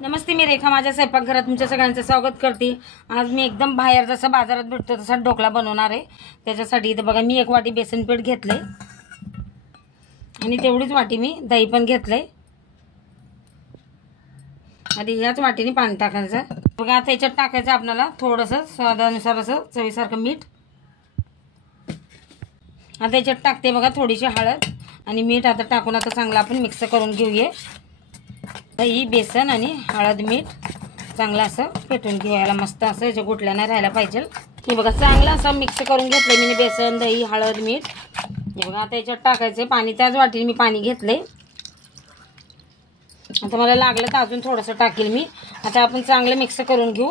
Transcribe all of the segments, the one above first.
नमस्ते, मी रेखा माझ्या स्वयंपाकघरात तुमच्या सगळ्यांचं स्वागत करते। आज मी एकदम बाहेर जसं बाजारात भेटतो तसा ढोकळा बनवणार आहे। त्याच्यासाठी इथे बघा मी एक वाटी बेसन पीठ घेतले आणि तेवढीच वाटी मी दही पण घेतले। आधी याच वाटीने पाणी टाकायचं बघा। आता याच्यात टाकायचं आपल्याला थोडंसं स्वादानुसार असं चवीसारखं मीठ। आता याच्यात टाकते बघा थोडीशी हळद आणि मीठ। आता टाकून आता चांगलं आपण मिक्स करून घेऊया। दही, बेसन आणि हळद मीठ चांगलं असं फेटून घेऊया। मस्त असं याच्या गुठल्या नाही राहायला पाहिजे। हे बघा चांगलं असं मिक्स करून घेतलं मी बेसन, दही, हळद, मीठ। हे बघा आता याच्यात टाकायचं पाणी। त्याच वाटीने मी पाणी घेतले। आता मला लागलं तर अजून थोडंसं टाकेल मी। आता आपण चांगलं मिक्स करून घेऊ।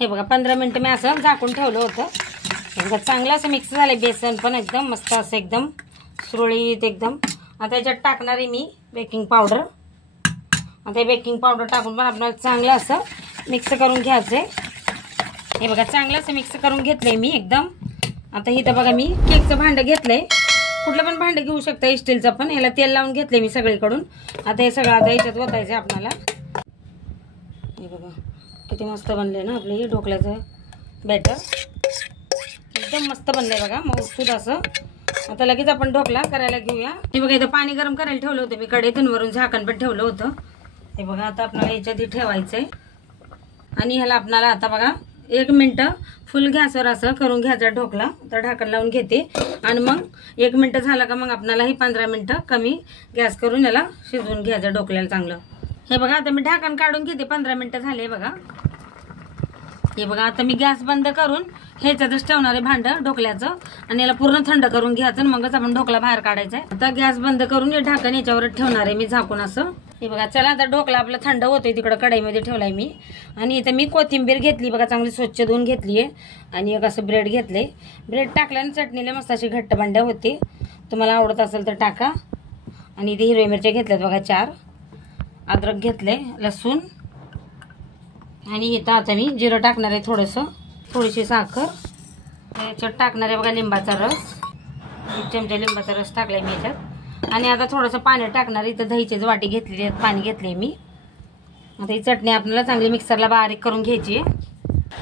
हे बघा 15 मिनिटं मी असं झाकून ठेवलं होतं। हे बघा चांगलं असं मिक्स झालं बेसन पण एकदम मस्त असं एकदम सुरळीत एकदम। आता याच्यात टाकणार आहे मी बेकिंग पावडर। आता बेकिंग पावडर टाकून पण आपल्याला चांगलं असं मिक्स करून घ्यायचं आहे। हे बघा चांगलं असं मिक्स करून घेतलंय मी एकदम। आता इथं बघा मी केकचं भांडं घेतलंय। कुठलं पण भांडं घेऊ शकता स्टीलचं पण। याला तेल लावून घेतलंय मी सगळीकडून। आता हे सगळं आता याच्यात ओतायचं आपल्याला। हे बघा किती मस्त बनले ना आपलं हे ढोकळ्याचं बॅटर। एकदम मस्त बनलंय बघा मऊसूद असं। आता लगेच आपण ढोकळा करायला घेऊया। हे बघा इथं पाणी गरम करायला ठेवलं होतं मी कढईतून, वरून झाकण पण ठेवलं होतं। हे बघा आता आपल्याला याच्यात ठेवायचंय आणि ह्याला आपल्याला आता बघा 1 मिनिट फुल गॅसवर असं करून घ्यायचा ढोकळा। तर ढाकण लावून घेते आणि मग 1 मिनिट झालं का मग आपल्याला ही 15 मिनिटं कमी गॅस करून याला शिजवून घ्यायचं ढोकळ्याला चांगलं। हे बघा आता मी ढाकण काढून घेते। 15 मिनिटं झाले बघा। हे बघा आता मी गॅस बंद करून ह्याच्यातच ठेवणार आहे भांडं ढोकळ्याचं आणि याला पूर्ण थंड करून घ्यायचं आणि मगच आपण ढोकळा बाहेर काढायचा आहे। आता गॅस बंद करून हे ढाकण याच्यावर ठेवणार आहे मी झाकून असं। हे बघा चला आता ढोकळा आपला थंड होतोय तिकडे कढईमध्ये ठेवलाय मी। आणि इथं मी कोथिंबीर घेतली बघा चांगली स्वच्छ धुवून घेतली आहे आणि एक असं ब्रेड घेतले। ब्रेड टाकल्याने चटणीला मस्त अशी घट्ट भांड्या होते। तुम्हाला आवडत असेल तर टाका। आणि इथे हिरव्या मिरच्या घेतल्यात बघा 4, अद्रक घेतले, लसूण आणि इथं आता मी जिरं टाकणार आहे थोडंसं, थोडीशी साखर, याच्यात टाकणार आहे बघा लिंबाचा रस। 1 चमचा लिंबाचा रस टाकलाय मी याच्यात आणि आता थोडंसं पाणी टाकणार। इथं दहीचीच वाटी घेतलेली आहे, पाणी घेतले मी। आता ही चटणी आपल्याला चांगली मिक्सरला बारीक करून घ्यायची आहे।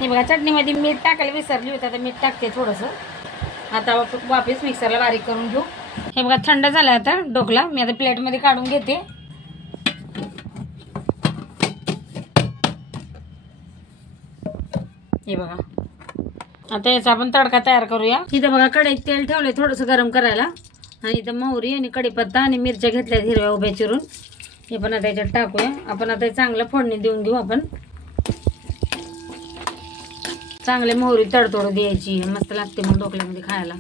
हे बघा चटणीमध्ये मीठ टाकायला विसरली होती, आता मीठ टाकते थोडंसं। आता वापस मिक्सरला बारीक करून घेऊ। हे बघा थंड झालं आता ढोकळा मी आता प्लेटमध्ये काढून घेते। हे बघा आता याचा आपण तडका तयार करूया। इथं बघा कढईत तेल ठेवलंय थोडंसं गरम करायला आणि इथं मोहरी आणि कढीपत्ता आणि मिरच्या घेतल्या हिरव्या उभ्या चिरून। हे पण आता याच्यात टाकूया आपण। आता चांगलं फोडणी देऊन घेऊ आपण। चांगले मोहरी तडतडू द्यायची, मस्त लागते मग ढोकळ्यामध्ये खायला।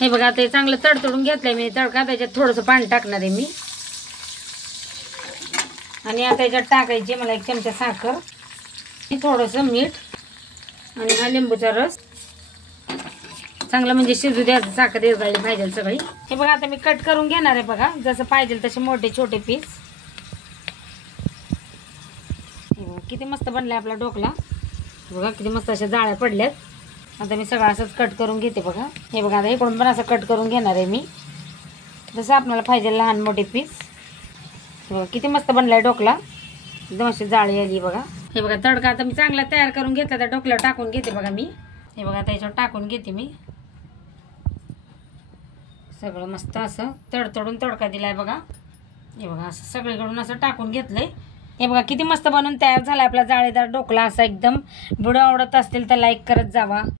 हे बघा आता हे चांगलं तडतडून घेतलंय मी तडका। त्याच्यात थोडंसं पाणी टाकणार आहे मी आणि आता याच्यात टाकायची मला 1 चमचा साखर, थोडंसं मीठ आणि हा लिंबूचा रस। चांगलं म्हणजे शिजू द्यायचं, साखर विरघळली पाहिजे सगळी। हे बघा आता मी कट करून घेणार आहे बघा जसं पाहिजे तसे मोठे छोटे पीस। किती मस्त बनलाय आपला ढोकळा बघा, किती मस्त अशा जाळ्या पडल्यात। आता मी सगळं असंच कट करून घेते बघा। हे बघा आता इकडून पण असं कट करून घेणार आहे मी जसं आपल्याला पाहिजे लहान मोठे पीस। बघा किती मस्त बनलाय ढोकळा, एकदम अशी जाळी आली बघा। हे बघा तडका आता मी चांगला तयार करून घेतला, त्या ढोकळ्यावर टाकून घेते बघा मी। हे बघा आता याच्यावर टाकून घेते मी सगळं मस्त असं तडतडून तडका दिलाय बघा। हे बघा असं सगळीकडून असं टाकून घेतलंय। हे बघा किती मस्त बनवून तयार झालाय आपला जाळीदार ढोकळा असा एकदम। व्हिडिओ आवडत असतील तर लाईक करत जावा।